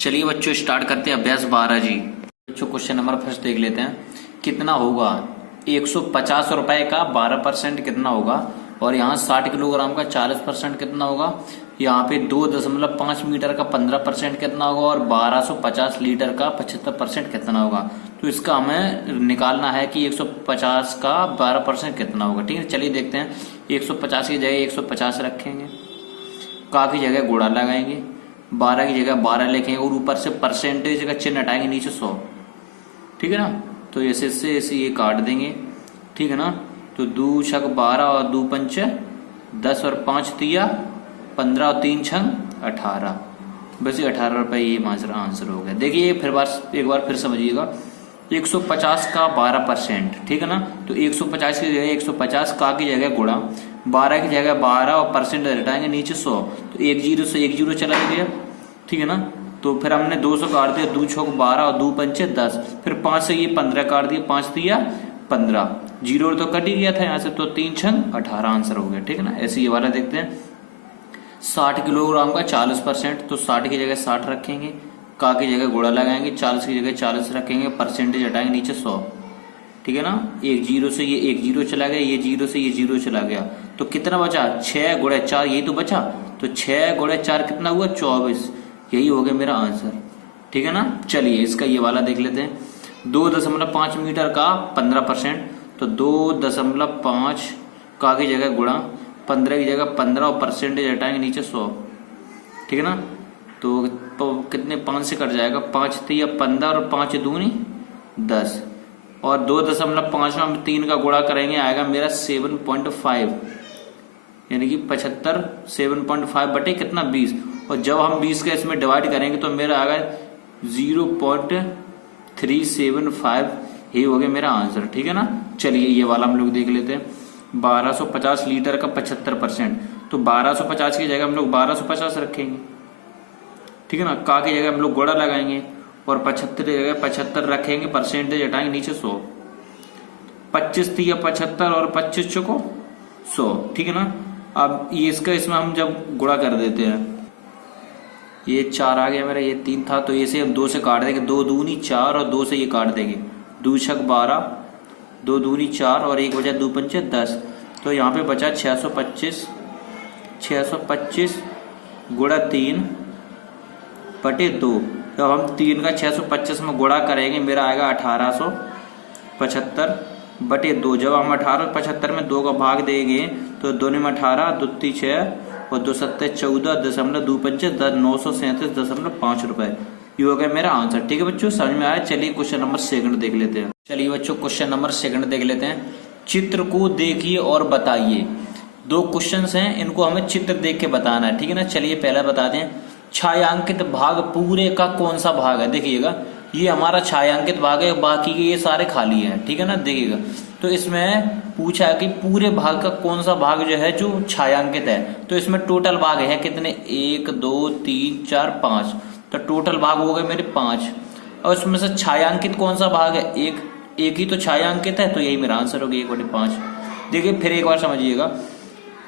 चलिए बच्चों स्टार्ट करते हैं अभ्यास 12 जी। बच्चों क्वेश्चन नंबर फर्स्ट देख लेते हैं। कितना होगा 150 रुपए का 12% कितना होगा, और यहाँ 60 किलोग्राम का 40% कितना होगा, यहाँ पे 2.5 मीटर का 15% कितना होगा, और 1250 लीटर का 75% कितना होगा। तो इसका हमें निकालना है कि 150 का 12% कितना होगा। ठीक है, चलिए देखते हैं। 150 की जगह 150 रखेंगे, का की जगह गुणा लगाएंगे, 12 की जगह 12 लिखेंगे और ऊपर से परसेंटेज का चिन्ह हटाएंगे, नीचे 100। ठीक है ना, तो ऐसे ये काट देंगे। ठीक है ना, तो 2 छक 12 और 2 पंच 10 और 5 तिया 15 और 3 छंग 18। बस ये 18 रुपए ये आंसर हो गया। देखिए एक बार फिर समझिएगा। 150 का 12%, ठीक है ना, तो 150 की जगह 150, का की जगह गुणा, 12 की जगह 12 और परसेंटेज हटाएंगे, नीचे 100। तो 1 जीरो से 1 जीरो चला गया। ठीक है ना, तो फिर हमने 200 काट दिया, 2 छक 12 और 2 पंचे 10, फिर 5 से ये 15 काट दिया, 5 दिया 15, जीरो तो कट ही गया था यहाँ से, तो 3 छंग 18 आंसर हो गया। ठीक है ना, ऐसे ये वाला देखते हैं। 60 किलोग्राम का 40%, तो 60 की जगह 60 रखेंगे, का की जगह गुणा लगाएंगे, 40 की जगह 40 रखेंगे, परसेंटेज हटाएंगे, नीचे 100। ठीक है ना, एक जीरो से ये 1 जीरो चला गया, ये जीरो से ये जीरो चला गया, तो कितना बचा 6 गुणे 4, यही तो बचा। तो 6 गुणे 4 कितना हुआ 24, यही हो गया मेरा आंसर। ठीक है ना, चलिए इसका ये वाला देख लेते हैं। 2.5 मीटर का 15%, तो 2.5 का की जगह गुणा, 15 की जगह 15 और परसेंटेज हटाएंगे, नीचे 100। ठीक है ना, तो कितने 5 से कट जाएगा, 5 तिया 15 और 5 दूनी 10, और 2.5 में 3 का गुणा करेंगे, आएगा मेरा 7.5, यानी कि 75, 7.5 बटे कितना 20, और जब हम 20 का इसमें डिवाइड करेंगे तो मेरा आएगा 0.375, ये हो गया मेरा आंसर। ठीक है ना, चलिए ये वाला हम लोग देख लेते हैं। 1250 लीटर का 75%, तो 1250 की जगह हम लोग 1250 रखेंगे। ठीक है ना, का की जगह हम लोग गुणा लगाएंगे, और 75 की जगह 75 रखेंगे, परसेंटेज हटाएंगे, नीचे 100। 25 थी या 75 और 25 चुको 100। ठीक है ना, अब ये इसका इसमें हम जब गुणा कर देते हैं, ये 4 आ गया मेरा, ये 3 था, तो इसे हम 2 से काट देंगे, 2 दूनी 4 और 2 से ये काट देंगे, 2 छक 12, 2 दूनी 4 और 1 बचा 2 पंचे 10, तो यहाँ पे बचा 625 गुणा 3 बटे 2। जब हम 3 का 625 में गुणा करेंगे, मेरा आएगा 1875 बटे 2। जब हम 1875 में 2 का भाग देंगे, तो 2 में 18, 2 ती 6 और 2 सत्ते 14.2 पंचे 937.5 रुपए, ये हो गया मेरा आंसर। ठीक है बच्चों, समझ में आया। चलिए क्वेश्चन नंबर सेकंड देख लेते हैं। चलिए बच्चों क्वेश्चन नंबर सेकंड देख लेते हैं। चित्र को देखिए और बताइए। 2 क्वेश्चंस हैं, इनको हमें चित्र देख के बताना है। ठीक है ना, चलिए पहला बताते हैं। छायांकित भाग पूरे का कौन सा भाग है, देखिएगा ये हमारा छायांकित भाग है, बाकी के ये सारे खाली हैं। ठीक है ना, देखिएगा तो इसमें पूछा है कि पूरे भाग का कौन सा भाग जो है जो छायांकित है। तो इसमें टोटल भाग है कितने, 1 2 3 4 5, तो टोटल भाग हो गए मेरे 5। और उसमें से छायांकित कौन सा भाग है, एक ही तो छायांकित है, तो यही मेरा आंसर हो गया 1/5। देखिए फिर एक बार समझिएगा,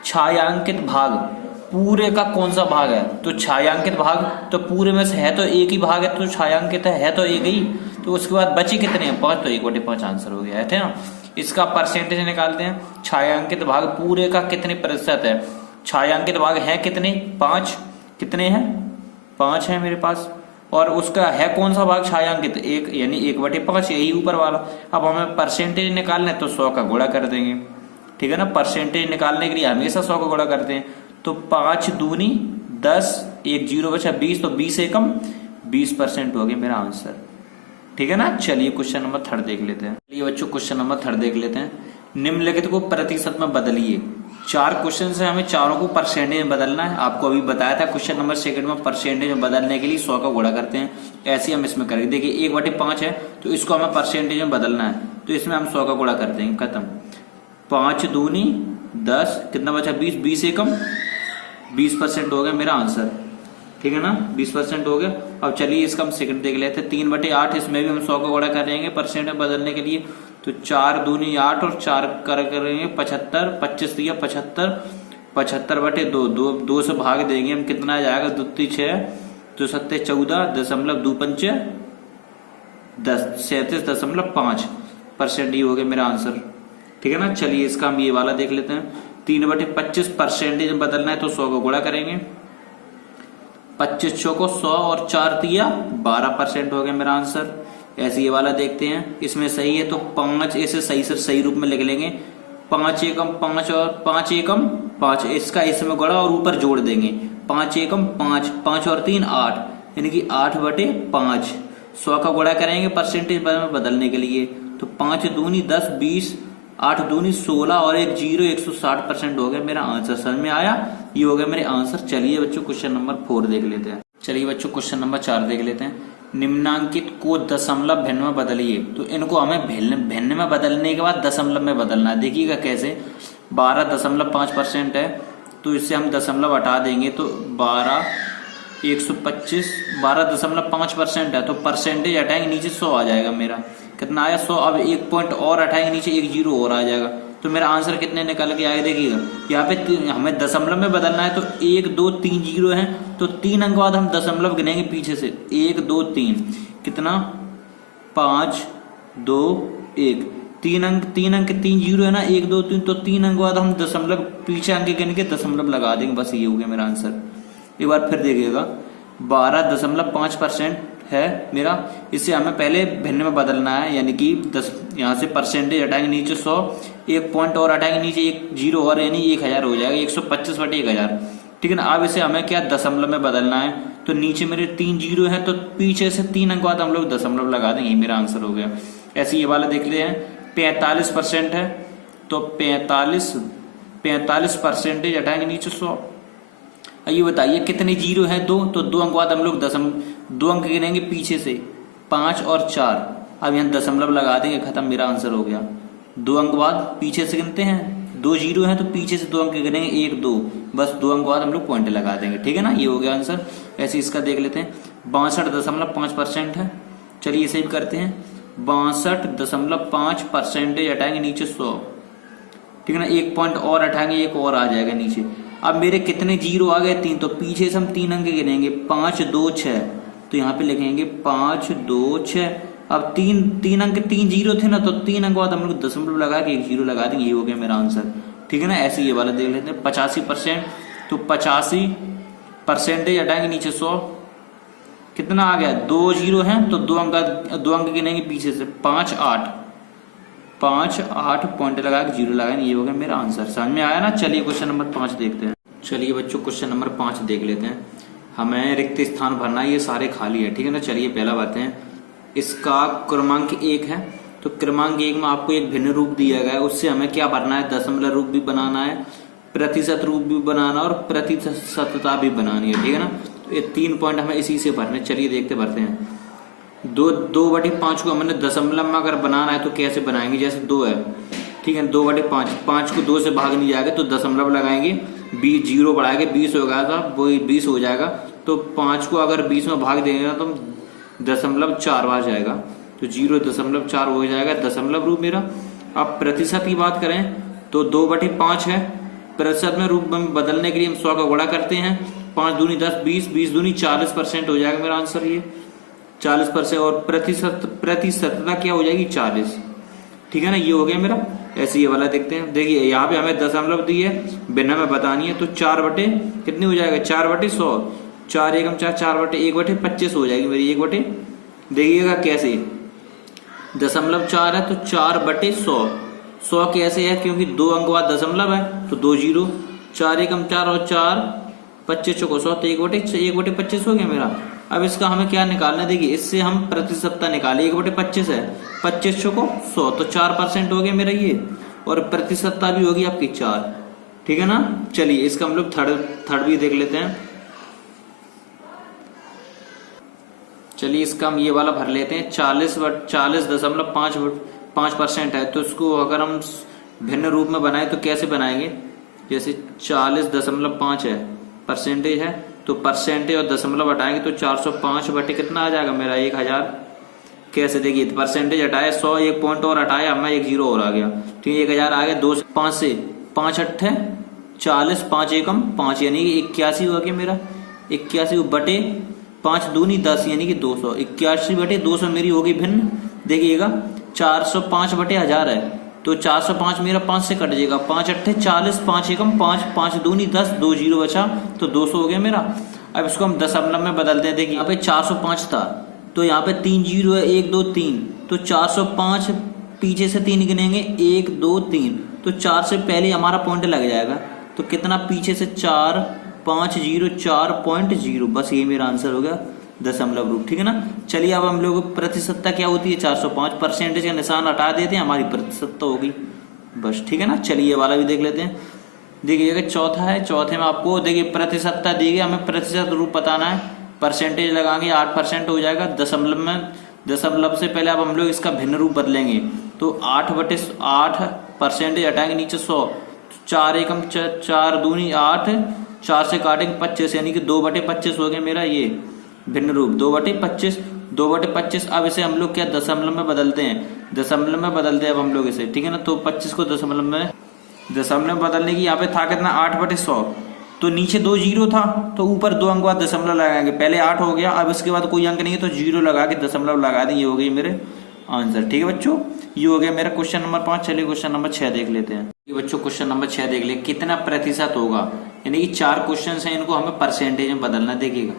छायांकित भाग पूरे का कौन सा भाग है, तो छायांकित भाग तो पूरे में से है तो एक ही भाग है, तो छायांकित है तो एक ही, तो उसके बाद बचे कितने हैं 5, तो 1/5 आंसर हो गया है ना। इसका परसेंटेज निकालते हैं। छायांकित भाग पूरे का कितने प्रतिशत है, छायांकित भाग है कितने 5, कितने हैं 5 है मेरे पास, और उसका है कौन सा भाग छायांकित 1, यानी 1/5, यही ऊपर वाला। अब हमें परसेंटेज निकालना है, तो 100 का गुणा कर देंगे। ठीक है ना, परसेंटेज निकालने के लिए हमेशा 100 का गुणा करते हैं, तो 5 दूनी 10, 1 जीरो बचा 20, तो 20 एकम 20% हो गया मेरा आंसर। ठीक है ना, चलिए क्वेश्चन नंबर 3 देख लेते हैं। चलिए बच्चों क्वेश्चन नंबर 3 देख लेते हैं। निम्नलिखित को प्रतिशत में बदलिए। 4 क्वेश्चन है, हमें चारों को परसेंटेज में बदलना है। आपको अभी बताया था क्वेश्चन नंबर सेकंड में परसेंटेज में बदलने के लिए 100 का गुणा करते हैं, ऐसे हम इसमें करेंगे। देखिए 1/5 है, तो इसको हमें परसेंटेज में बदलना है, तो इसमें हम 100 का गुणा कर देंगे, खत्म। 5 दूनी 10, कितना बचा 20, 20 एकम 20% हो गया मेरा आंसर। ठीक है ना, 20% हो गया। अब चलिए इसका हम सेकंड देख लेते हैं। 3/8, इसमें भी हम 100 का गुणा कर देंगे परसेंट में बदलने के लिए, तो 4 दूनी 8 और 4 करेंगे 75, 25 दिया 75, 75/2, 2 से भाग देंगे हम, कितना आ जाएगा 2 × 6, तो 14.14 10 37.5% ये हो गया मेरा आंसर। ठीक है ना। चलिए इसका हम ये वाला देख लेते हैं। 3/25% बदलना है तो 100 को गुणा करेंगे, 25 को 100 और 4 तिया 12% हो गया मेरा आंसर। ऐसे ये वाला देखते हैं, इसमें सही है तो 5 ऐसे सही से सही रूप में लिख लेंगे। 5 एकम 5 और 5 एकम 5, इसका इसमें गुणा और ऊपर जोड़ देंगे। 5 एकम 5, 5 और 3 8, यानी कि 8/5। 100 का गुणा करेंगे परसेंटेज में बदलने के लिए, तो 5 दूनी 10 20, 8 दूनी 16 और 1 0, 160% हो गया मेरा आंसर। समझ में आया? ये हो गया मेरे आंसर। चलिए बच्चों क्वेश्चन नंबर 4 देख लेते हैं। चलिए बच्चों क्वेश्चन नंबर 4 देख लेते हैं। निम्नांकित को दशमलव भिन्न में बदलिए। तो इनको हमें भिन्न में बदलने के बाद दशमलव में बदलना है। देखिएगा कैसे। 12.5% है तो इससे हम दशमलव हटा देंगे तो 125 12.5% है तो परसेंटेज हटाएंगे नीचे 100 आ जाएगा मेरा। कितना आया? 100। अब 1 पॉइंट और हटाएंगे नीचे 1 0 और आ जाएगा, तो मेरा आंसर कितने निकल के आएगा? देखिएगा यहाँ पे हमें दशमलव में बदलना है तो 1 2 3 0 है तो 3 अंक बाद हम दशमलव गिनेंगे पीछे से। 1 2 3 कितना? 5 2 1। 3 अंक 3 0 है ना, 1 2 3, तो 3 अंक बाद हम दशमलव पीछे अंक गिन के दशमलव लगा देंगे। बस ये हो गया मेरा आंसर। एक बार फिर देखिएगा। 12.5% है मेरा, इसे हमें पहले भिन्न में बदलना है, यानी कि 10 यहाँ से परसेंटेज हटाएंगे नीचे 100, 1 पॉइंट और हटाएंगे नीचे 1 0 और, यानी 1000 हो जाएगा। 125/1000। ठीक है ना। अब इसे हमें क्या दशमलव में बदलना है, तो नीचे मेरे 3 0 है तो पीछे से 3 अंक बाद हम लोग दशमलव लगा देंगे। मेरा आंसर हो गया। ऐसे ये वाला देख लेते हैं। 45% है तो 45% हटाएंगे नीचे 100। ये बताइए कितने 0 है? 2, तो 2 अंक बाद हम लोग 2 अंक गिनेंगे पीछे से, 5 और 4। अब यहाँ दशमलव लगा देंगे, खत्म, मेरा आंसर हो गया। 2 अंक बाद पीछे से गिनते हैं, 2 0 है तो पीछे से 2 अंक गिनेंगे, 1 2, बस 2 अंक बाद हम लोग पॉइंट लगा देंगे। ठीक है ना। ये हो गया आंसर। ऐसे इसका देख लेते हैं। 62.5% है। चलिए इसे भी करते हैं। 62.5% हटाएंगे नीचे 100। ठीक है ना। 1 पॉइंट और हटाएंगे, 1 और आ जाएगा नीचे। अब मेरे कितने 0 आ गए? 3, तो पीछे से हम 3 अंक गिनेंगे। 5 2 6, तो यहाँ पे लिखेंगे 5 2 6। अब 3 अंक 3 0 थे ना, तो 3 अंक बाद हम लोग दशमलव लगा के 1 0 लगा देंगे। ये हो गया मेरा आंसर। ठीक है ना। ऐसे ये वाला देख लेते हैं। 85%, तो 85% हटाएंगे नीचे 100। कितना आ गया? 2 0 है तो 2 अंक गिनेंगे पीछे से, 5 8 पॉइंट लगा के 0 लगाएंगे। ये हो गया मेरा आंसर। समझ में आया ना। चलिए क्वेश्चन नंबर 5 देखते हैं। चलिए बच्चों क्वेश्चन नंबर 5 देख लेते हैं। हमें रिक्त स्थान भरना है, ये सारे खाली है। ठीक है ना। चलिए पहला बातें हैं, इसका क्रमांक 1 है तो क्रमांक 1 में आपको एक भिन्न रूप दिया गया है, उससे हमें क्या भरना है? दशमलव रूप भी बनाना है, प्रतिशत रूप भी बनाना और प्रतिशतता भी बनानी है। ठीक है ना। तो ये 3 पॉइंट हमें इसी से भरने। चलिए देखते भरते हैं। 2/5 को हमने दशमलव में अगर बनाना है तो कैसे बनाएंगे? जैसे 2 है, ठीक है, 2/5, 5 को 2 से भाग नहीं जाएगा तो दशमलव लगाएंगे, 20 0 बढ़ाएंगे, 20 हो गया था वो 20 हो जाएगा। तो 5 को अगर 20 में भाग देंगे तो 0.4 आ जाएगा, तो 0.4 हो जाएगा दशमलव रूप मेरा। अब प्रतिशत की बात करें तो 2/5 है, प्रतिशत में रूप में बदलने के लिए हम 100 का गुणा करते हैं। 5 दूनी 10 20, 20 दूनी 40% हो जाएगा मेरा आंसर ये 40%। और प्रतिशतता क्या हो जाएगी? 40। ठीक है ना। ये हो गया मेरा। ऐसे ये वाला देखते हैं। देखिए यहाँ पे हमें दशमलव दी है, भिन्न में बतानी है, तो 4 बटे कितनी हो जाएगा? 4/100। 4 एकम 4, 4/1/25 हो जाएगी मेरी 1/। देखिएगा कैसे, दशमलव 4 है तो 4/100। 100 कैसे है? क्योंकि 2 अंक बाद दशमलव है तो 2 0। 4 एकम 4 और 4 25 को 100, तो 1/25 हो गया मेरा। अब इसका हमें क्या निकालना है? देखिए इससे हम प्रतिशतता निकाले, 1/25 है, 25 को 100, तो 4% हो गया मेरा ये, और प्रतिशतता भी होगी आपकी 4। ठीक है ना। चलिए इसका हम लोग थर्ड भी देख लेते हैं। चलिए इसका हम ये वाला भर लेते हैं। 40.5% है तो इसको अगर हम भिन्न रूप में बनाए तो कैसे बनाएंगे? जैसे 40.5 है, परसेंटेज है, तो परसेंटेज और दशमलव हटाएंगे तो 405 बटे कितना आ जाएगा मेरा? 1000। कैसे? देखिए परसेंटेज हटाए 100, 1 पॉइंट और हटाया, हमें 1 0 और आ गया, ठीक है, 1000 आ गया। 2 से 5 से 5 8 40, 5 एकम 5, यानी 81 हो गया मेरा। 81 बटे 5 दूनी 10 यानी कि 200। 81/200 मेरी होगी भिन्न। देखिएगा 405 बटे 1000 है, तो 405 मेरा 5 से कट जाएगा, 5 अट्ठे 40, 5 एकम 5, 5 दूनी 10, 2 जीरो बचा, तो 200 हो गया मेरा। अब इसको हम दशमलव में बदलते हैं। देखिए यहाँ पे 405 था, तो यहाँ पे 3 जीरो है, 1 2 3, तो 405 पीछे से 3 गिनेंगे, 1 2 3, तो 4 से पहले हमारा पॉइंट लग जाएगा, तो कितना पीछे से 4 5 0 4.0, बस ये मेरा आंसर हो गया दशमलव रूप। ठीक है ना। चलिए अब हम लोग प्रतिशतता क्या होती है 405, परसेंटेज का निशान हटा देते हैं, हमारी प्रतिशतता होगी बस। ठीक है ना। चलिए ये वाला भी देख लेते हैं। देखिएगा चौथा है, चौथे में आपको देखिए प्रतिशतता दी गई, हमें प्रतिशत रूप बताना है। परसेंटेज लगाएंगे 8% हो जाएगा, दशमलव में दशमलव से पहले अब हम लोग इसका भिन्न रूप बदलेंगे, तो 8/8 परसेंटेज हटाएंगे नीचे 100, 4 एकम 4 दूनी 8, 4 से काटेंगे 25 यानी कि 2/25 हो गया मेरा ये भिन्न रूप, 2/25, 2/25। अब इसे हम लोग क्या दशमलव में बदलते हैं, दशमलव में बदलते हैं अब हम लोग इसे। ठीक है ना। तो 25 को दशमलव में बदलने की यहाँ पे था कितना 8/100, तो नीचे 2 जीरो था, तो ऊपर 2 अंक बाद दशमलव लगाएंगे, पहले 8 हो गया, अब इसके बाद कोई अंक नहीं है तो जीरो लगा के दशमलव लगा दें, ये हो गई मेरे आंसर। ठीक है बच्चों, ये हो गया मेरा क्वेश्चन नंबर 5। चलिए क्वेश्चन नंबर 6 देख लेते हैं। ये बच्चों क्वेश्चन नंबर 6 देख ले, कितना प्रतिशत होगा, यानी कि 4 क्वेश्चन है, इनको हमें परसेंटेज में बदलना। देखिएगा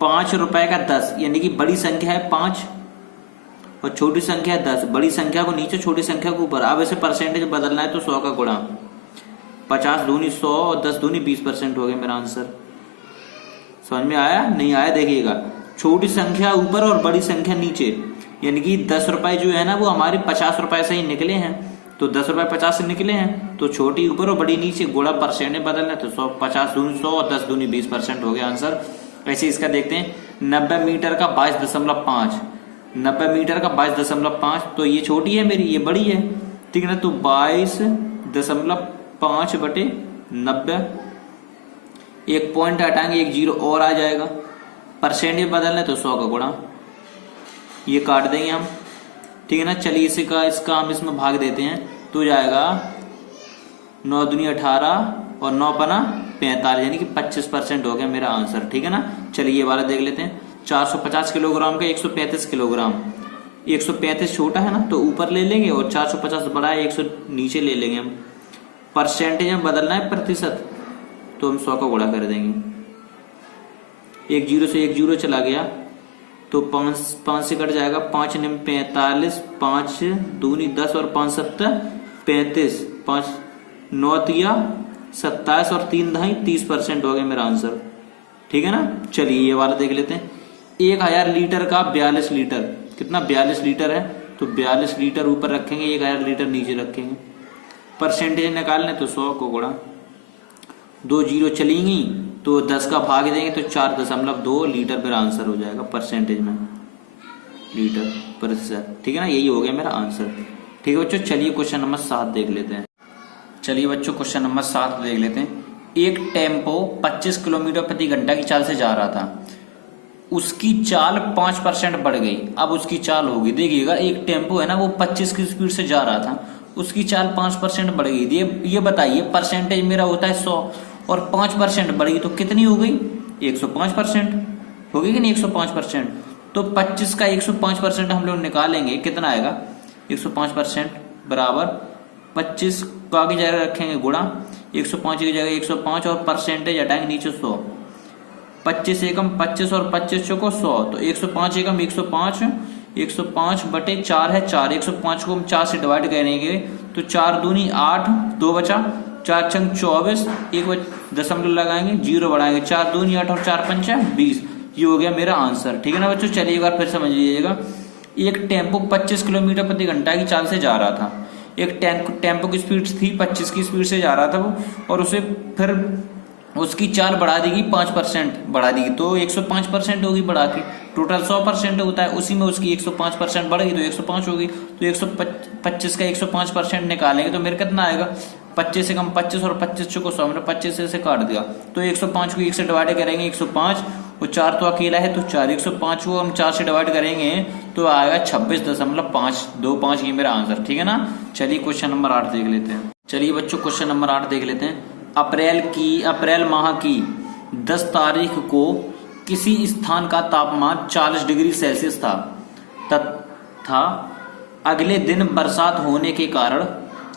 5 रुपए का 10, यानी कि बड़ी संख्या है 5 और छोटी संख्या है 10, बड़ी संख्या को नीचे छोटी संख्या को ऊपर। अब इसे परसेंटेज बदलना है तो 100 का गुणा, 50 दूनी 100 और 10 दूनी 20% हो गया मेरा आंसर। समझ में आया नहीं आया? देखिएगा छोटी संख्या ऊपर और बड़ी संख्या नीचे, यानी कि 10 रुपए जो है ना वो हमारे 50 रुपए से ही निकले हैं, तो 10 रुपए 50 से निकले हैं, तो छोटी ऊपर और बड़ी नीचे, गुणा परसेंट में बदलना है, तो 100, 50 दूनी 100 और 10 दूनी 20% हो गया आंसर। ऐसे इसका देखते हैं 90 मीटर का 22.5, 90 मीटर का 22.5, तो ये छोटी है मेरी, ये बड़ी है। ठीक है ना। तो 22.5/90, एक पॉइंट हटाएंगे, एक जीरो और आ जाएगा, परसेंट में बदलना है तो 100 का गुणा, ये काट देंगे हम। ठीक है ना। चलिए इसका हम इसमें भाग देते हैं, तो जाएगा 9 दूनी 18 और 9 पना 45, यानी कि 25% हो गया मेरा आंसर। ठीक है ना। चलिए ये वाला देख लेते हैं। 450 किलोग्राम का 135 किलोग्राम, 135 छोटा है ना तो ऊपर ले लेंगे और 450 बड़ा है 100 नीचे ले लेंगे हम। परसेंटेज में बदलना है प्रतिशत, तो हम 100 का गुणा कर देंगे, एक जीरो से एक जीरो चला गया, तो 5 से कट जाएगा, 5 निम 45, 5 दूनी 10 और 5 सत्ता 35, 5 9 तिया 27 और 3 दहाई 30% हो गया मेरा आंसर। ठीक है ना। चलिए ये वाला देख लेते हैं। 1000 लीटर का 42 लीटर, कितना 42 लीटर है, तो 42 लीटर ऊपर रखेंगे, 1000 लीटर नीचे रखेंगे, परसेंटेज निकालने तो 100 को गुणा, 2 जीरो चलेंगी तो 10 का भाग देंगे तो 4.2 लीटर मेरा आंसर हो जाएगा परसेंटेज में, लीटर प्रतिशत। ठीक है ना। यही हो गया मेरा आंसर। ठीक है बच्चों। चलिए क्वेश्चन नंबर 7 देख लेते हैं। चलिए बच्चों क्वेश्चन नंबर 7 देख लेते हैं। एक टेम्पो 25 किलोमीटर प्रति घंटा की चाल से जा रहा था, उसकी चाल 5% बढ़ गई, अब उसकी चाल होगी। देखिएगा एक टेम्पो है ना वो 25 की स्पीड से जा रहा था, उसकी चाल 5% बढ़ गई। ये बताइए परसेंटेज मेरा होता है 100 और 5% बढ़ी तो कितनी हो गई, 105% हो गई कि नहीं, 105%। तो 25 का 105% हम लोग निकालेंगे, कितना आएगा 105% बराबर 25 को आगे जगह रखेंगे गुणा, 105 की जगह 105 और परसेंटेज हटाएंगे नीचे 100, 25 एकम 25 और 25 चौको 100, तो 105 एकम 105, 105 बटे 4 है 4, 105 को हम 4 से डिवाइड करेंगे तो 4 दूनी 8, 2 बचा, 4 छंग 24, एक दशमलव लगाएंगे, जीरो बढ़ाएंगे, 4 दूनी 8 और 4 पंचा 20, ये हो गया मेरा आंसर। ठीक है ना बच्चों। चलिए एक बार फिर समझ लीजिएगा। एक टेम्पो 25 किलोमीटर प्रति घंटा की चाल से जा रहा था, एक टेम्पो की स्पीड थी 25 की स्पीड से जा रहा था वो, और उसे फिर उसकी चाल बढ़ा देगी 5% बढ़ा देगी, तो 105% होगी बढ़ा के, टोटल 100% होता है, उसी में उसकी 105% बढ़ गई तो 105 होगी, तो 125 का 105% निकालेंगे तो मेरे कितना आएगा, 25 से कम 25 और 25 को 100 मैंने 25 से काट दिया, तो 105 को 1 से डिवाइड करेंगे 105 और 4 तो अकेला है तो 4, 105 को हम 4 से डिवाइड करेंगे तो आएगा 26.525, ये मेरा आंसर। ठीक है ना। चलिए क्वेश्चन नंबर 8 देख लेते हैं। चलिए बच्चों क्वेश्चन नंबर 8 देख लेते हैं। अप्रैल माह की 10 तारीख को किसी स्थान का तापमान 40 डिग्री सेल्सियस था तथा अगले दिन बरसात होने के कारण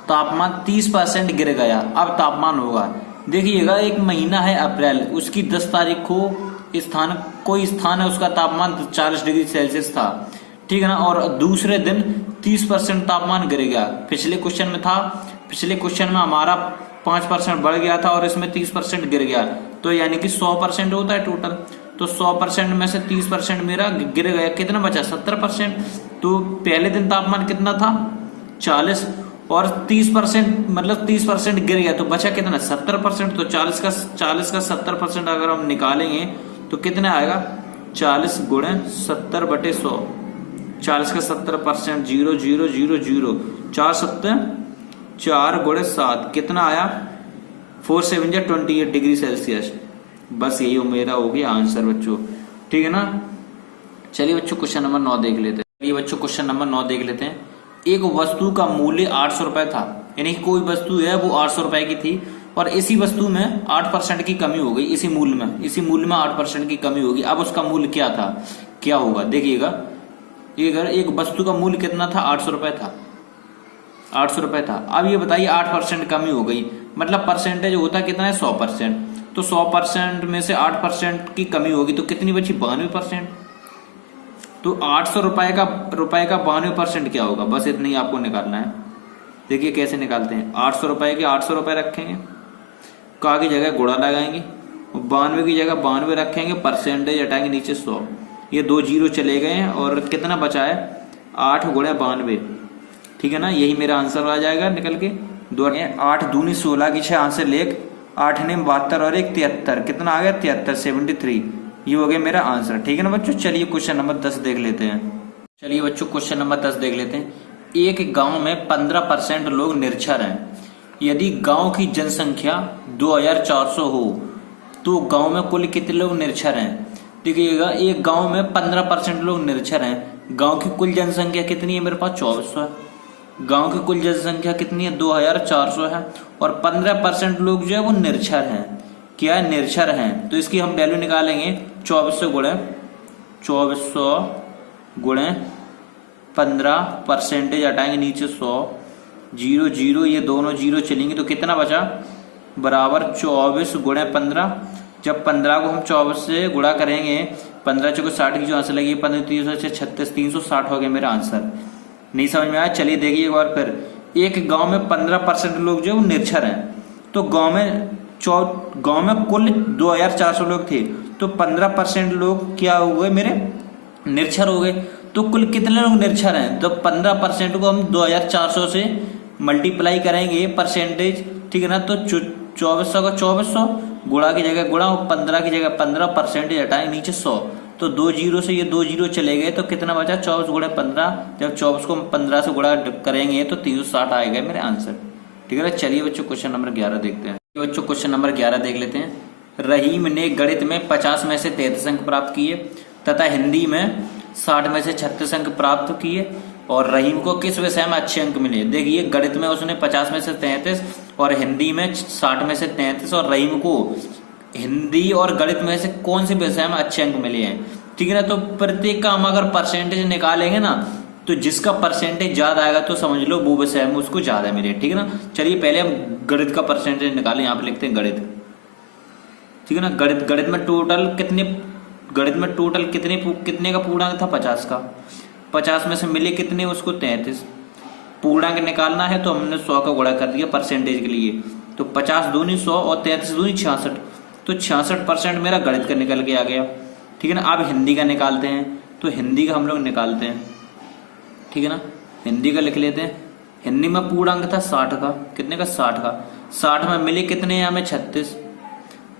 तापमान 30% गिर गया, अब तापमान होगा। देखिएगा, एक महीना है अप्रैल, उसकी 10 तारीख को कोई स्थान है उसका तापमान 40 डिग्री सेल्सियस था, ठीक है ना, और दूसरे दिन 30% तापमान गिर गया। पिछले क्वेश्चन में हमारा 5% बढ़ गया था और इसमें 30% गिर गया, तो यानी कि 100% होता है टोटल। तो 100% में से 30% मेरा गिर गया, कितना बचा? 70%। तो पहले दिन तापमान कितना था? 40, और 30% मतलब 30% गिर गया, तो बचा कितना? 70%। तो 40 का 70% अगर हम निकालेंगे तो कितना आएगा? 40 गुणे 70/100। 40 का 70%, 0 0 0 0, 4 7 4 गुणे 7, कितना आया? 4 7 28 डिग्री सेल्सियस। बस यही मेरा हो गया आंसर बच्चों, ठीक है ना। चलिए बच्चों क्वेश्चन नंबर 9 देख लेते हैं। ये बच्चों क्वेश्चन नंबर 9 देख लेते हैं। एक वस्तु का मूल्य 800 रुपए था, यानी कोई वस्तु है वो 800 रुपए की थी और इसी वस्तु में 8% की कमी हो गई। इसी मूल्य में 8% की कमी होगी। अब उसका मूल्य क्या था, क्या होगा? देखिएगा, अगर एक वस्तु का मूल्य कितना था? 800 रुपए था, 800 रुपए था। अब ये बताइए 8% कमी हो गई, मतलब परसेंटेज होता कितना है? 100%। तो 100% में से 8% की कमी होगी तो कितनी बची? 92%। तो 800 रुपए का 92% क्या होगा? बस इतना ही आपको निकालना है। देखिए कैसे निकालते हैं। 800 रुपए के 800 रुपए रखेंगे, का की जगह गुणा लगाएंगे, 92 की जगह 92 रखेंगे, परसेंटेज हटाएंगे नीचे 100, ये 2 जीरो चले गए हैं और कितना बचा है? 8 गुणे 92, ठीक है ना। यही मेरा आंसर आ जाएगा निकल के। 8 दूनी 16 की 6 आंसर लेख, 8 ने 72 और 1 73, कितना आ गया? 73, 73। ये हो गया मेरा आंसर, ठीक है ना बच्चों। चलिए क्वेश्चन नंबर 10 देख लेते हैं। चलिए बच्चों क्वेश्चन नंबर 10 देख लेते हैं। एक गांव में 15% लोग निरक्षर हैं। यदि गांव की जनसंख्या 2400 हो तो गांव में कुल कितने लोग निरक्षर हैं? देखिएगा, एक गांव में 15% लोग निरक्षर हैं। गांव की कुल जनसंख्या कितनी है? मेरे पास 2400 है। गांव की कुल जनसंख्या कितनी है? 2400 है और 15% लोग जो है वो निरक्षर हैं। क्या है? निरक्षर हैं। तो इसकी हम वैल्यू निकालेंगे। 2400 गुणे 15, परसेंटेज हटाएंगे नीचे 100, 0 0, ये दोनों जीरो चलेंगे तो कितना बचा? बराबर 24 गुणे 15। जब 15 को हम 24 से गुणा करेंगे, 15 चौके 60 की जो आंसर लगी, 15 3 36, 360 हो गया मेरा आंसर। नहीं समझ में आया? चलिए देखिए एक बार फिर। एक गांव में 15% लोग जो निरक्षर हैं, तो गांव में कुल 2400 लोग थे, तो 15% लोग क्या हो गए मेरे? निरक्षर हो गए। तो कुल कितने लोग निरक्षर हैं? तो 15% को हम 2400 से मल्टीप्लाई करेंगे परसेंटेज, ठीक है ना। तो 2400 का 2400, गुणा की जगह गुणा, 15 की जगह 15, परसेंटेज हटाएंगे नीचे 100, तो 2 जीरो से ये 2 जीरो चले गए, तो कितना बचा? 24 गुणे 15। जब 24 को 15 से गुणा करेंगे तो 360 आएगा मेरे आंसर, ठीक है ना। चलिए बच्चों क्वेश्चन नंबर 11 देखते हैं। बच्चों क्वेश्चन नंबर 11 देख लेते हैं। रहीम ने गणित में 50 में से 33 अंक प्राप्त किए तथा हिंदी में 60 में से 36 अंक प्राप्त किए, और रहीम को किस विषय में अच्छे अंक मिले? देखिए, गणित में उसने 50 में से 33 और हिंदी में 60 में से 33, और रहीम को हिंदी और गणित में से कौन से विषय में अच्छे अंक मिले हैं, ठीक है ना। तो प्रत्येक का हम अगर परसेंटेज निकालेंगे ना, तो जिसका परसेंटेज ज्यादा आएगा तो समझ लो वो विषय में उसको ज्यादा मिले, ठीक है ना। चलिए पहले हम गणित का परसेंटेज निकालें। यहाँ पे लिखते हैं गणित, ठीक है ना। गणित में टोटल कितने का पूर्णांक था? 50 का। 50 में से मिले कितने उसको? 33। पूर्णांक निकालना है तो हमने 100 का गुणा कर दिया परसेंटेज के लिए, तो 50 दूनी 100 और 33 दूनी 66, तो 66% मेरा गणित का निकल के आ गया, ठीक है ना। अब हिंदी का निकालते हैं, तो हिंदी का हम लोग निकालते हैं, ठीक है ना। हिंदी का लिख लेते हैं। हिंदी में पूर्णांक था 60 का। कितने का? 60 का। 60 में मिले कितने हैं हमें? 36।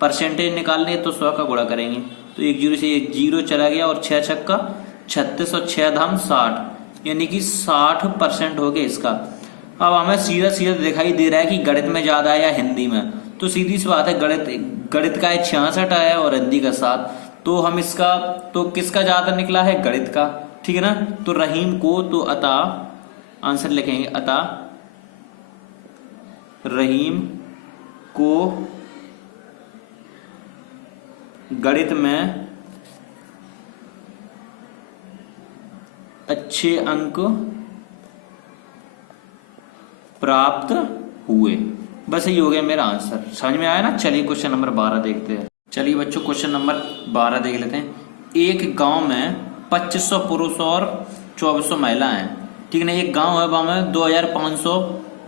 परसेंटेज निकालने तो 100 का गुणा करेंगे, तो 1 जीरो से 1 जीरो चला गया, और 6 छक्का 36 और 6 धाम 60, यानी कि 60% हो गया इसका। अब हमें सीधा सीधा दिखाई दे रहा है कि गणित में ज्यादा है या हिंदी में, तो सीधी सी बात है, गणित का 66 आया और हिंदी का 7, तो हम इसका तो किसका ज्यादा निकला है? गणित का, ठीक है ना। तो रहीम को तो अतः आंसर लिखेंगे, अतः रहीम को गणित में अच्छे अंक प्राप्त हुए। बस ये हो गया मेरा आंसर। समझ में आया ना। चलिए क्वेश्चन नंबर 12 देखते हैं। चलिए बच्चों क्वेश्चन नंबर 12 देख लेते हैं। एक गांव में 2500 पुरुष और 2400 महिला हैं। ठीक है ना। एक गांव है, गांव में 2500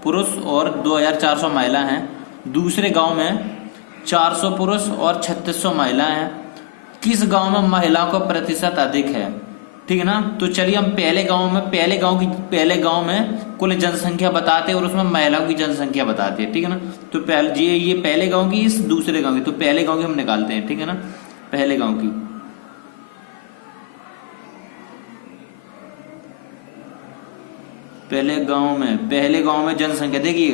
पुरुष और 2400 महिला हैं। दूसरे गांव में 400 पुरुष और 3600 महिला हैं। किस गांव में महिलाओं का प्रतिशत अधिक है? ठीक है ना। तो चलिए हम पहले गांव में कुल जनसंख्या बताते हैं और उसमें महिलाओं की जनसंख्या बताते हैं। ठीक है ना। तो पहले ये पहले गांव की, इस दूसरे गांव की, तो पहले गांव की हम निकालते हैं। ठीक है ना। पहले गांव की, पहले गांव में जनसंख्या, देखिए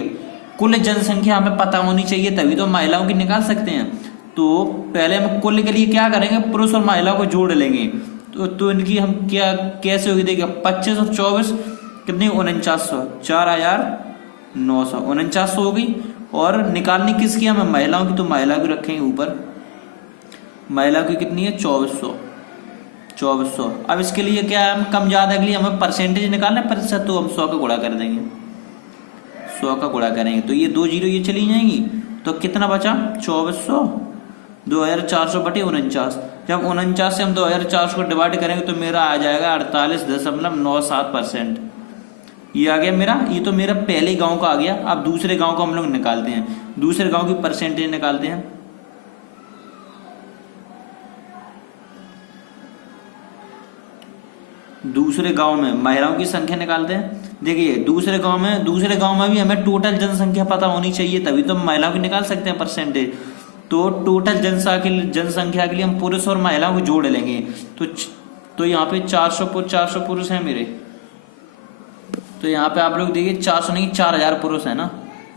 कुल जनसंख्या हमें पता होनी चाहिए, तभी तो महिलाओं की निकाल सकते हैं। तो पहले हम कुल के लिए क्या करेंगे, पुरुष और महिलाओं को जोड़ लेंगे। तो इनकी हम क्या कैसे होगी, देखिए 25 और 24 कितनी, 4900, 4900, 4900 हो गई। और निकालनी किसकी, हमें महिलाओं की, तो महिलाओं की रखेंगे ऊपर। महिलाओं की कितनी है, 2400। अब इसके लिए क्या है, हम कम ज्यादा के लिए हमें परसेंटेज निकालना है, प्रतिशत, तो हम 100 का गुणा कर देंगे। 100 का गुणा करेंगे तो ये 2 जीरो ये चली जाएंगी। तो कितना बचा, 2400, 2400 बटे 49। जब 49 से हम 2400 को डिवाइड करेंगे तो मेरा आ जाएगा 48.97%। ये आ गया मेरा। ये तो मेरा पहले गांव का आ गया। अब दूसरे गांव को हम लोग निकालते हैं। दूसरे गांव की परसेंटेज निकालते हैं। दूसरे गांव में महिलाओं की संख्या निकालते हैं। देखिए दूसरे गांव में भी हमें टोटल जनसंख्या पता होनी चाहिए, तभी तो हम महिलाओं की निकाल सकते हैं परसेंटेज। तो टोटल जनसंख्या के लिए हम पुरुष और महिलाओं को जोड़ लेंगे। तो यहाँ पे 400 पुरुष हैं मेरे। तो यहाँ पे आप लोग देखिए 400 नहीं, 4000 पुरुष है ना,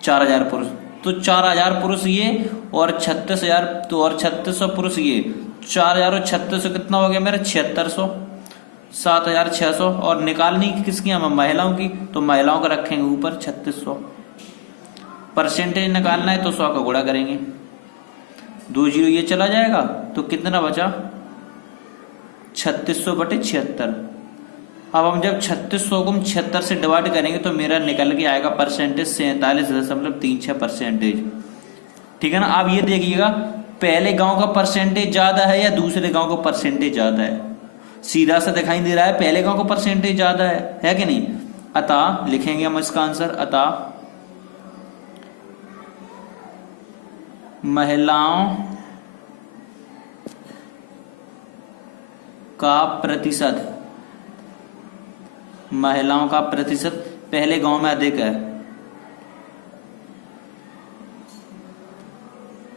4000 पुरुष। तो 4000 पुरुष ये और 36,000, तो और 3600 पुरुष ये। 4000 और 3600 कितना हो गया मेरा, 7600, 7600। और निकालनी किसकी, हम महिलाओं की, तो महिलाओं का रखेंगे ऊपर 3600। परसेंटेज निकालना है तो 100 का गुणा करेंगे। 2 जीरो ये चला जाएगा तो कितना बचा, 3600 बटे 76। अब हम जब 3600 को हम 76 से डिवाइड करेंगे तो मेरा निकल के आएगा परसेंटेज 47.36%। ठीक है ना। अब ये देखिएगा पहले गांव का परसेंटेज ज्यादा है या दूसरे गांव का परसेंटेज ज्यादा है। सीधा सा दिखाई दे रहा है पहले गांव का परसेंटेज ज्यादा है कि नहीं। अतः लिखेंगे हम इसका आंसर, अतः महिलाओं का प्रतिशत पहले गांव में अधिक है।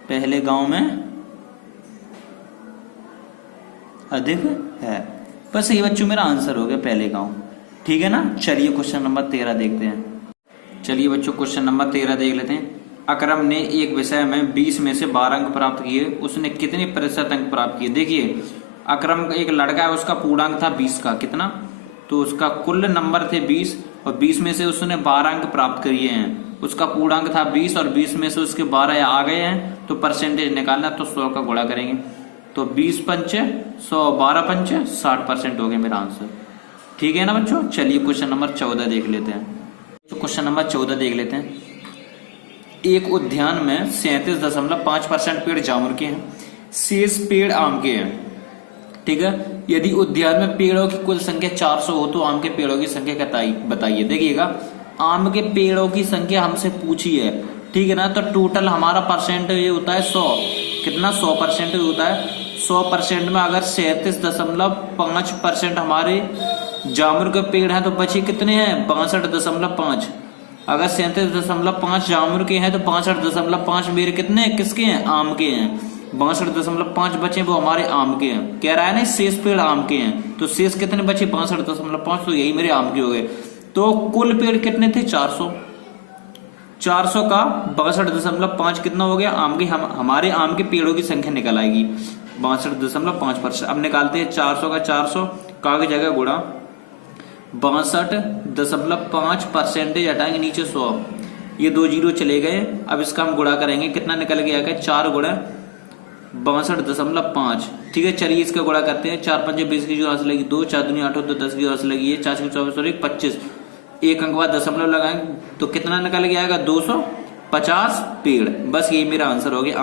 पहले गांव में अधिक है। बस ये बच्चों मेरा आंसर हो गया, पहले गांव। ठीक है ना। चलिए क्वेश्चन नंबर 13 देखते हैं। चलिए बच्चों क्वेश्चन नंबर 13 देख लेते हैं। अकरम ने एक विषय में 20 में से 12 अंक प्राप्त किए, उसने कितने प्रतिशत अंक प्राप्त किए। देखिए अकरम का एक लड़का है, उसका पूर्णांक था 20 का, कितना, तो उसका कुल नंबर थे 20 और 20 में से उसने 12 अंक प्राप्त किए हैं। उसका पूर्णांक था 20 और 20 में से उसके 12 आ गए हैं। तो परसेंटेज निकालना, तो 100 का गुणा करेंगे। तो 20 पंचे 100, 12 पंचे 60% हो गया मेरा आंसर। ठीक है ना बच्चों। चलिए क्वेश्चन नंबर 14 देख लेते हैं। तो क्वेश्चन नंबर 14 देख लेते हैं। एक उद्यान में 37.5% पेड़ जामुन के हैं, शेष पेड़ आम के हैं। ठीक है। यदि उद्यान में पेड़ों की कुल संख्या 400 हो तो आम के पेड़ों की संख्या बताइए। देखिएगा आम के पेड़ों की संख्या हमसे पूछी है। ठीक है ना। तो टोटल हमारा परसेंटेज होता है 100। कितना, 100% होता है। 100% में अगर 37.5% हमारे जामुन के पेड़ हैं तो बचे कितने हैं, 62.5। अगर 37.5 जामुन के हैं तो 62.5 मेरे कितने हैं, किसके हैं, आम के हैं। 62.5 बचे वो हमारे आम के हैं। कह रहा है ना शेष पेड़ आम के हैं, तो शेष कितने बचे, 62.5, तो यही मेरे आम के हो गए। तो कुल पेड़ कितने थे, 400। 400 का 62.5 कितना हो गया, आम के, हमारे आम के पेड़ों की संख्या निकल आएगी 62.5%। अब निकालते हैं 400 का 400 का की जगह गुणा 62.5%, हटाएंगे नीचे 100, ये 2 जीरो चले गए। अब इसका हम गुणा करेंगे, कितना निकल गया, 4 गुणा 62.5। ठीक है, चलिए इसका गुणा करते हैं। 4 पंजे 20 की जो आंसर लगी 2, 4 दूनी 8 होते 10 की आंसर लगी है, 4 6 24 और 1 25। एक अंक बाद दशमलव लगाएंगे तो कितना निकल के आएगा 250 पेड़। बस यही मेरा आंसर हो गया।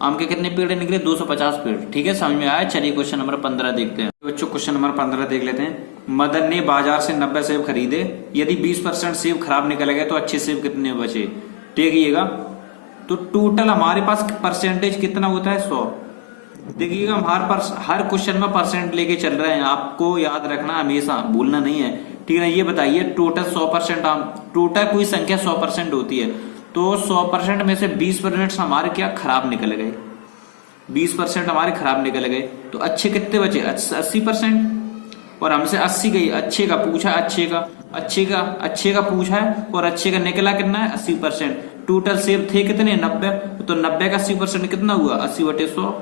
आम के कितने पेड़ निकले 250 पेड़। ठीक है, समझ में आया। चलिए क्वेश्चन नंबर 15 देखते हैं बच्चों। क्वेश्चन नंबर 15 देख लेते हैं। मदन ने बाजार से 90 सेब खरीदे, यदि 20% सेब खराब निकल गए तो अच्छे सेब कितने बचे। देखिएगा तो टोटल हमारे पास परसेंटेज कितना होता है 100। देखिएगा हम हर क्वेश्चन में परसेंट लेके चल रहे हैं, आपको याद रखना, हमेशा भूलना नहीं है। ठीक है ना, ये बताइए टोटल 100%, टोटल कोई संख्या 100% होती है तो 100% में से 20% हमारे क्या खराब निकल गए, 20% हमारे खराब निकल गए तो अच्छे कितने बचे 80%। और हमसे 80 गई, अच्छे का पूछा, अच्छे का पूछा है और अच्छे का निकला कितना है 80%। टोटल सेब थे कितने 90, तो 90 का 80% कितना हुआ 80/100।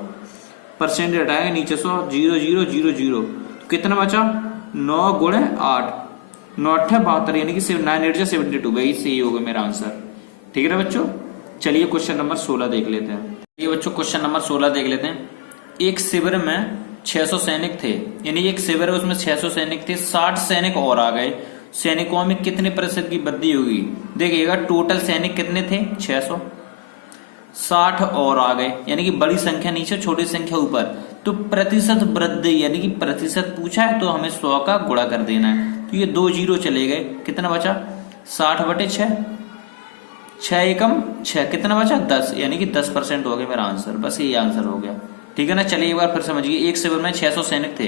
परसेंट हटाएंगे नीचे 100, 0 0 0 0 तो कितना बचा 9 × 8, 9 8 72, यानी कि 9 8 72। वही सही होगा मेरा आंसर। ठीक है ना बच्चों। चलिए क्वेश्चन नंबर 16 देख लेते हैं। ये बच्चों क्वेश्चन नंबर 16 देख लेते हैं। एक शिविर में 600 सैनिक थे, यानी एक शिविर है उसमें 600 सैनिक थे, 60 सैनिक और आ गए, सैनिकों में कितने प्रतिशत की वृद्धि होगी। देखिएगा टोटल सैनिक कितने थे 600, 60 और आ गए, यानी कि बड़ी संख्या नीचे छोटी संख्या ऊपर, तो प्रतिशत वृद्धि यानी कि प्रतिशत पूछा है तो हमें 100 का गुणा कर देना है। तो ये 2 0 चले गए, कितना बचा 60/6, 6 एकम 6, कितना बचा 10, यानी कि 10% हो गया मेरा आंसर। बस ये आंसर हो गया। ठीक है ना। चलिए एक बार फिर समझिए, एक शिविर में 600 सैनिक थे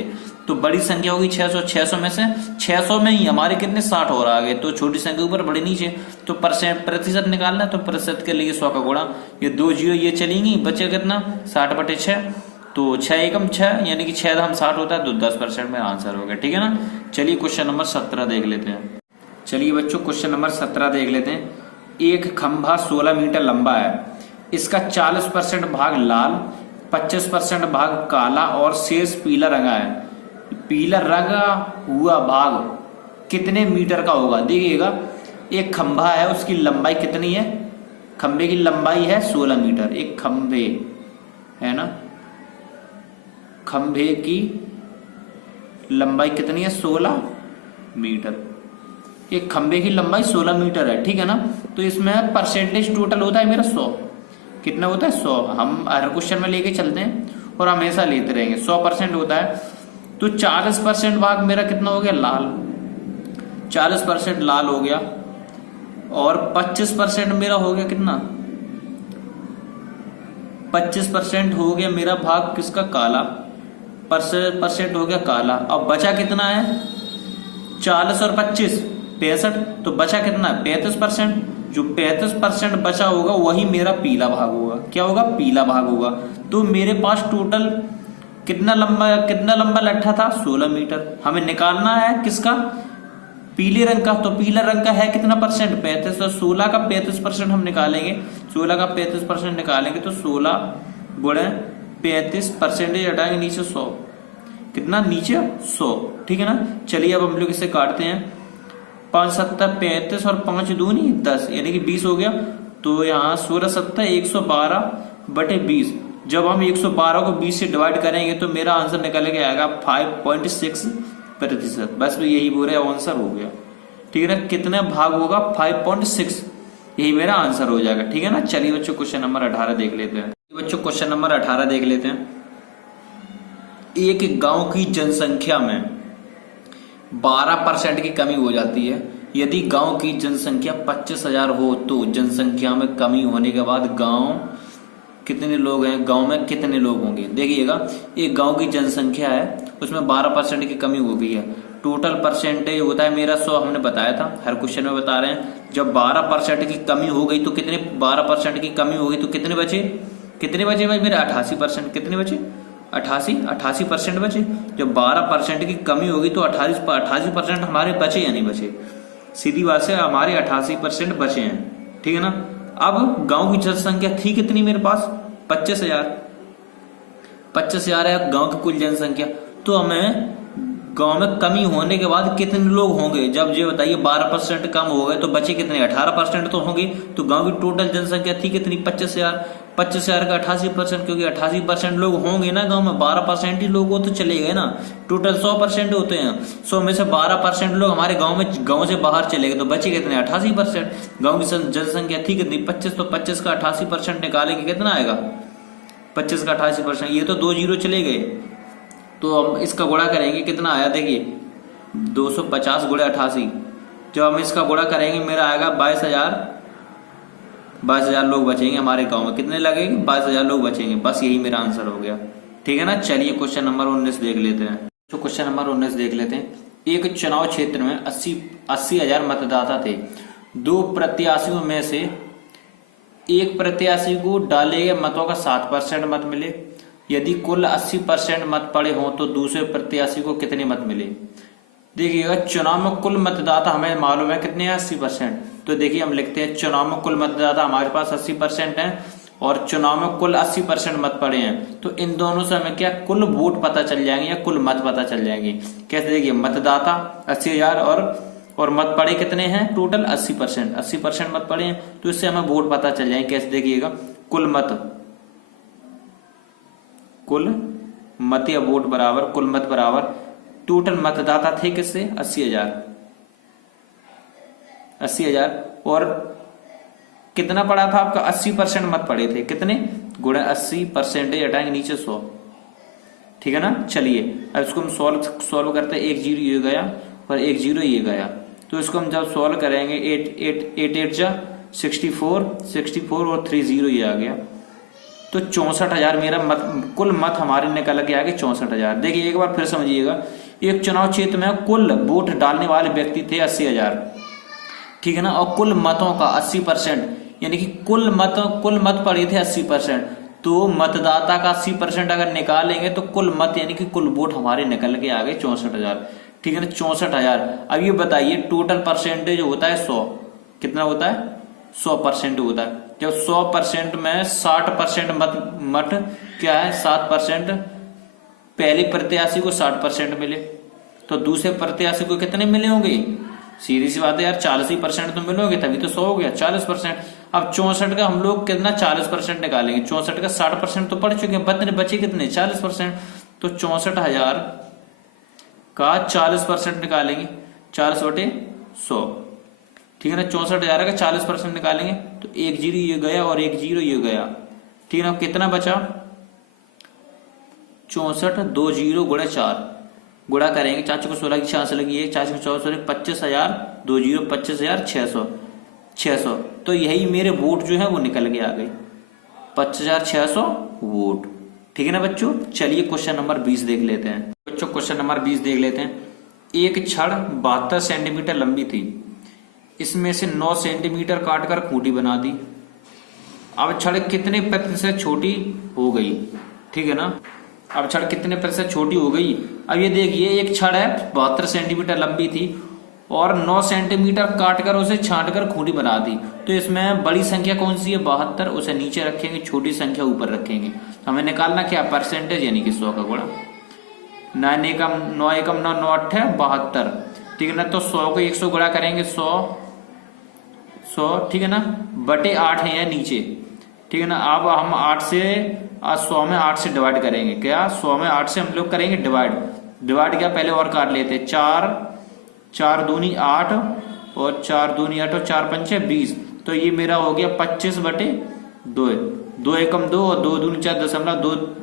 तो बड़ी संख्या होगी 600, 600 में से 600 में ही हमारे कितने 60 और आ गए, तो छोटी संख्या ऊपर बड़ी नीचे, तो प्रतिशत निकालना है तो प्रतिशत के लिए 100 का गुणा, ये 2 0 ये चलेंगी, बचे कितना 60/6, तो 6 एकम 6, यानी कि 6 दाम 60 होता है तो 10% में आंसर हो गया। ठीक है ना। चलिए क्वेश्चन नंबर 17 देख लेते हैं। चलिए बच्चों क्वेश्चन नंबर 17 देख लेते हैं। एक खंभा 16 मीटर लंबा है, इसका 40% भाग लाल, 25% भाग काला और शेष पीला रंगा है। पीला रंगा हुआ भाग कितने मीटर का होगा। देखिएगा एक खंभा है, उसकी लंबाई कितनी है, खंभे की लंबाई है 16 मीटर। एक खंभे है ना, खंभे की लंबाई कितनी है 16 मीटर। एक खंभे की लंबाई 16 मीटर है, ठीक है ना। तो इसमें परसेंटेज टोटल होता है मेरा 100। कितना होता है 100। हम हर क्वेश्चन में लेके चलते हैं और हमेशा लेते रहेंगे। 100% होता है तो 40% भाग मेरा कितना हो गया लाल, 40% लाल हो गया, और 25% मेरा हो गया कितना 25% हो गया मेरा भाग किसका काला, परसेंट हो गया काला। अब बचा कितना है 40 और 25 65, तो बचा कितना 35%। जो 35% बचा होगा वही मेरा पीला भाग होगा। क्या होगा पीला भाग होगा। तो मेरे पास टोटल कितना लंबा लट्ठा था 16 मीटर। हमें निकालना है किसका पीले रंग का, तो पीला रंग का है कितना परसेंट 35, तो 16 का 35% हम निकालेंगे, 16 का 35% निकालेंगे तो 16 × 35% हटाएंगे नीचे 100, कितना नीचे 100। ठीक है ना। चलिए अब हम लोग इसे काटते हैं, 5 7 35 और 5 दूनी 10, यानी कि 20 हो गया। तो यहाँ 16 7 112/20। जब हम 112 को 20 से डिवाइड करेंगे तो मेरा आंसर निकल के आएगा 5.6%। बस यही बोल रहे आंसर हो गया। ठीक है ना। कितना भाग होगा 5.6, यही मेरा आंसर हो जाएगा। ठीक है ना। चलिए बच्चों क्वेश्चन नंबर 18 देख लेते हैं। बच्चों क्वेश्चन नंबर 18 देख लेते हैं। एक गांव की जनसंख्या में 12% की कमी हो जाती है। यदि गांव की जनसंख्या 25,000 हो तो जनसंख्या में कमी होने के बाद गांव कितने लोग हैं, गांव में कितने लोग होंगे। देखिएगा एक गांव की जनसंख्या है उसमें 12% की कमी हो गई है। टोटल परसेंटेज होता है मेरा 100, हमने बताया था, हर क्वेश्चन में बता रहे हैं। जब 12% की कमी हो गई तो कितने 12% की कमी हो गई तो कितने बचे भाई मेरे 88%। कितने बचे 88% बचे। जब 12% की कमी होगी तो 88% हमारे बचे या नहीं बचे। सीधी बात से हमारे 88% बचे हैं। ठीक है ना। अब गांव की जनसंख्या थी कितनी मेरे पास 25,000 है गांव की कुल जनसंख्या। तो हमें गांव में कमी होने के बाद कितने लोग होंगे, जब ये बताइए 12% कम हो गए तो बचे कितने 18% तो होंगे। तो गांव की टोटल जनसंख्या थी कितनी 25,000। 25,000 का 88%, क्योंकि 88% लोग होंगे ना गांव में, 12% ही लोग हो तो चले गए ना। टोटल 100% होते हैं, 100 में से 12% लोग हमारे गांव में, गांव से बाहर चले गए, तो बचे कितने? 88%। गांव की जनसंख्या थी कितनी? 25, तो 25 का 88% निकालेंगे कितना आएगा? 25 का 88%, ये तो 2 जीरो चले गए, तो हम इसका गुणा करेंगे, कितना आया देखिए 250 गुणे 88। जब हम इसका गुणा करेंगे मेरा आएगा 22,000 लोग बचेंगे हमारे गांव में। कितने लगेंगे? 22,000 लोग बचेंगे। बस यही मेरा आंसर हो गया। ठीक है ना। चलिए क्वेश्चन नंबर 19 देख लेते हैं। तो क्वेश्चन नंबर 19 देख लेते हैं। एक चुनाव क्षेत्र में 80,000 मतदाता थे। दो प्रत्याशियों में से एक प्रत्याशी को डाले गए मतों का 7% मत मिले। यदि कुल 80% मत पड़े हों तो दूसरे प्रत्याशी को कितने मत मिले? देखिएगा, चुनाव में कुल मतदाता हमें मालूम है कितने हैं? 80%। तो देखिए हम लिखते हैं चुनाव में कुल मतदाता हमारे पास 80% है और चुनाव में कुल 80% मत पड़े हैं, तो इन दोनों से हमें क्या कुल वोट पता चल जाएंगे या कुल मत पता चल जाएंगे। कैसे? देखिए, मतदाता 80,000 और मत पड़े कितने हैं? टोटल 80%। 80% मत पड़े हैं तो इससे हमें वोट पता चल जाएंगे। कैसे? देखिएगा, कुल मत या वोट बराबर कुल मत बराबर टोटल मतदाता थे किससे? 80,000 और कितना पड़ा था आपका? 80% मत पड़े थे। कितने? गुणा 80%, हटाएंगे नीचे 100। ठीक है ना। चलिए अब इसको हम सॉल्व करते हैं। 1 जीरो ये गया और 1 जीरो ये गया, तो इसको हम जब सॉल्व करेंगे 8 जा 64 और 3 जीरो ये आ गया, तो 64,000 मेरा कुल मत हमारे निकल के आ गए 64,000। देखिए एक बार फिर समझिएगा, एक चुनाव क्षेत्र में कुल वोट डालने वाले व्यक्ति थे 80,000। ठीक है ना। और कुल मतों का 80%, यानी कि कुल मत पड़े थे 80%, तो मतदाता का 80% अगर निकालेंगे तो कुल मत यानी कि कुल वोट हमारे निकल के आ गए 64,000। ठीक है ना। 64,000। अब ये बताइए टोटल परसेंटेज होता है 100, कितना होता है? 100% होता है। जब 100% में 60% मत क्या है? 7%। पहले प्रत्याशी को 60% मिले, तो दूसरे प्रत्याशी को कितने मिले होंगे? सीधी सी बात है यार, 40% तो मिलोगे, तभी तो 100 हो गया, 40%। अब 64 का हम लोग कितना 40% निकालेंगे? 64 का 60% तो पड़ चुके हैं, बचे कितने? 40%। तो 64,000 का 40% निकालेंगे, 40/100। ठीक है ना। 64,000 का 40% निकालेंगे तो 1 जीरो ये गया और 1 जीरो ये गया। ठीक है ना। कितना बचा? 64, 2 जीरो गुणा 4, गुणा करेंगे 4 को 16 की 6 लगी है, 4 को 14 25,000, 2 जीरो 25,600। तो यही मेरे वोट जो है वो निकल के आ गए 25,600 वोट। ठीक है ना बच्चों। चलिए क्वेश्चन नंबर 20 देख लेते हैं। बच्चों क्वेश्चन नंबर 20 देख लेते हैं। एक छड़ 72 सेंटीमीटर लंबी थी, इसमें से 9 सेंटीमीटर काटकर खूंटी बना दी। अब छड़ कितने प्रतिशत छोटी हो गई? ठीक है ना। अब छड़ कितने प्रतिशत छोटी हो गई? अब ये देखिए, एक छड़ है 72 सेंटीमीटर लंबी थी और 9 सेंटीमीटर काटकर उसे छांटकर खूंटी बना दी, तो इसमें बड़ी संख्या कौन सी है? 72। उसे नीचे रखेंगे, छोटी संख्या ऊपर रखेंगे। हमें निकालना क्या? परसेंटेज, यानी कि 100 का गुणा। 9 एकम 9 एकम 9 9 8 72। ठीक है ना। तो 100 को 100 गुणा करेंगे 100। ठीक है ना। बटे 8 है नीचे। ठीक है ना। अब हम 8 से 100 में 8 से डिवाइड करेंगे। क्या? 100 में 8 से हम लोग करेंगे डिवाइड क्या? पहले और काट लेते। 4 दूनी 8 और 4 दूनी 8 और 4 पंचे 20। तो ये मेरा हो गया 25/2। 2 एकम 2 और 2 दूनी 4 दशमलव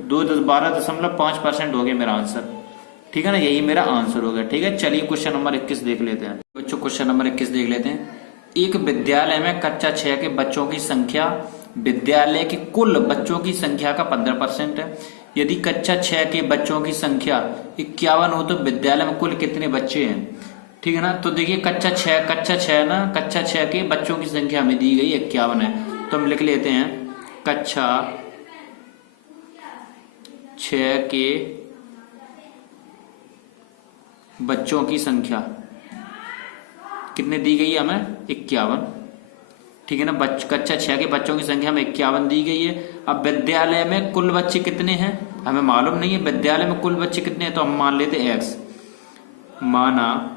2 12.5% हो गया मेरा आंसर। ठीक है ना। यही मेरा आंसर हो गया। ठीक है। चलिए क्वेश्चन नंबर 21 देख लेते हैं। बच्चों क्वेश्चन नंबर 21 देख लेते हैं। एक विद्यालय में कक्षा 6 के बच्चों की संख्या विद्यालय के कुल बच्चों की संख्या का 15% है। यदि कक्षा 6 के बच्चों की संख्या 51 हो तो विद्यालय में कुल कितने बच्चे हैं? ठीक है ना। तो देखिए कक्षा 6 के बच्चों की संख्या हमें दी गई 51 है, तो हम लिख लेते हैं कक्षा 6 के बच्चों की संख्या कितने दी गई है? हमें 51। ठीक है ना। कक्षा 6 के बच्चों की संख्या में 51 दी गई है। अब विद्यालय में कुल बच्चे कितने हैं हमें मालूम नहीं है। विद्यालय में कुल बच्चे कितने हैं? तो हम मान लेते हैं x। माना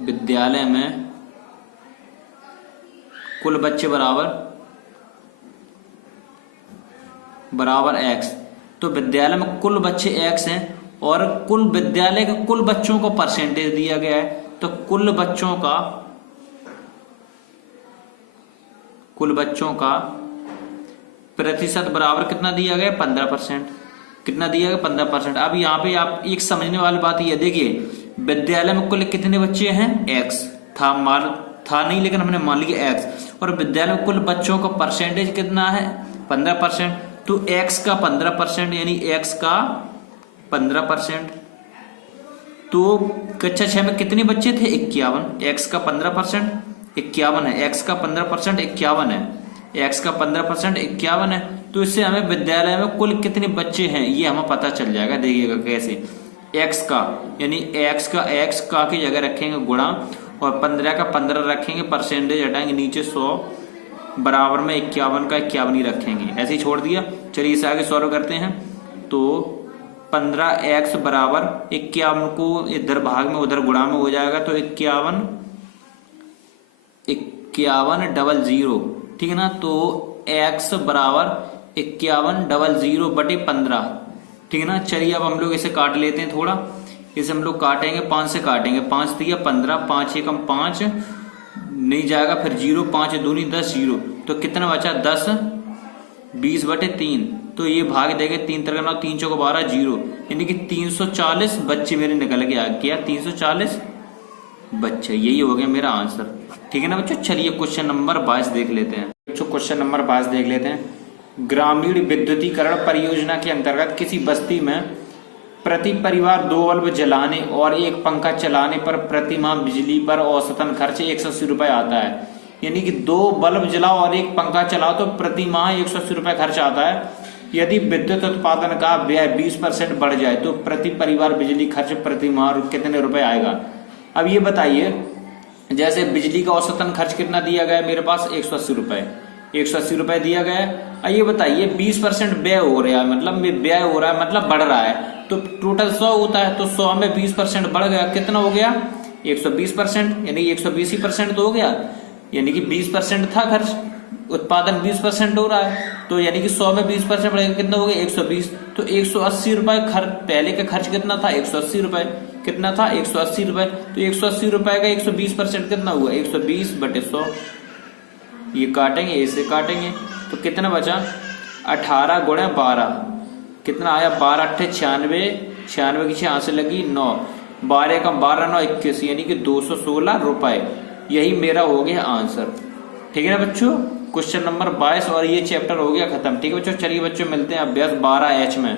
विद्यालय में कुल बच्चे बराबर x। तो विद्यालय में कुल बच्चे x हैं और कुल विद्यालय के कुल बच्चों को परसेंटेज दिया गया है। तो कुल बच्चों का प्रतिशत बराबर कितना दिया गया? 15%। कितना दिया गया? 15%। अब यहाँ पे आप एक समझने वाली बात ये देखिए, विद्यालय में कुल कितने बच्चे हैं? x था नहीं, लेकिन हमने मान लिया x। और विद्यालय में कुल बच्चों का परसेंटेज कितना है? 15%। तो x का 15% यानी x का 15%। तो कक्षा 6 में कितने बच्चे थे? 51। x का 15% 51 है, x का 15% 51 है, x का 15% 51 है। तो इससे हमें विद्यालय में कुल कितने बच्चे हैं ये हमें पता चल जाएगा। देखिएगा कैसे, x का यानी x का की जगह रखेंगे गुणा और 15 का 15 रखेंगे, परसेंटेज हटाएंगे नीचे 100 बराबर में 51 का 51 ही रखेंगे, ऐसे ही छोड़ दिया। चलिए इसे आगे सॉल्व करते हैं। तो 15x बराबर 51 को इधर भाग में उधर गुणा में हो जाएगा, तो 51 00, ठीक है ना। तो x बराबर 5100 बटे 15, ठीक है ना। चलिए अब हम लोग इसे काट लेते हैं थोड़ा, इसे हम लोग काटेंगे 5 से काटेंगे, 5 दिया 15, 5 एकम 5 नहीं जाएगा, फिर 0, 5 दूनी 10 0, तो कितना बचा? 10 20 बटे 3। तो ये भाग देंगे 3 3 9 3 चौक 12 0, यानी कि 340 बच्चे मेरे निकल के आ गया, 340 बच्चे। यही हो गया मेरा आंसर, ठीक है ना बच्चों। चलिए क्वेश्चन नंबर 22 देख लेते हैं बच्चों। क्वेश्चन नंबर 22 देख लेते हैं। ग्रामीण विद्युतीकरण परियोजना के अंतर्गत किसी बस्ती में प्रति परिवार 2 बल्ब जलाने और 1 पंखा चलाने पर प्रति माह बिजली पर औसतन खर्च 180 रुपए आता है। यानी कि 2 बल्ब जलाओ और 1 पंखा चलाओ तो प्रति माह 180 रुपए खर्च आता है। यदि विद्युत उत्पादन का व्यय 20% बढ़ जाए तो प्रति परिवार बिजली खर्च प्रति माह कितने रुपए आएगा? अब ये बताइए, जैसे बिजली का औसतन खर्च कितना दिया गया है मेरे पास? 180 रुपए, 180 रुपए दिया गया है। अब ये बताइए 20% व्यय हो रहा है, मतलब व्यय हो रहा है मतलब बढ़ रहा है, तो टोटल 100 होता है, तो 100 में 20% बढ़ गया, कितना हो गया? 120%, यानी 120% तो हो गया, यानी कि 20% था खर्च, उत्पादन 20% हो रहा है, तो यानी कि 100 में 20% बढ़ेगा, कितना हो गया? 120। तो 180 रुपए खर्च, पहले का खर्च कितना था? 180 रुपए। कितना था? 180 रुपए। तो 180 रुपए का 120% कितना हुआ? 120 बटे 100। ये काटेंगे, ऐसे काटेंगे, तो कितना बचा? 18 गुणे 12, कितना आया? 12 8 96, 96 की 6 से लगी 9, 12 का 12 9 21, यानी कि 216 रुपए। यही मेरा हो गया आंसर, ठीक है ना बच्चों। क्वेश्चन नंबर 22 और ये चैप्टर हो गया खत्म, ठीक है बच्चों। चलिए बच्चों मिलते हैं अभ्यास 12H में।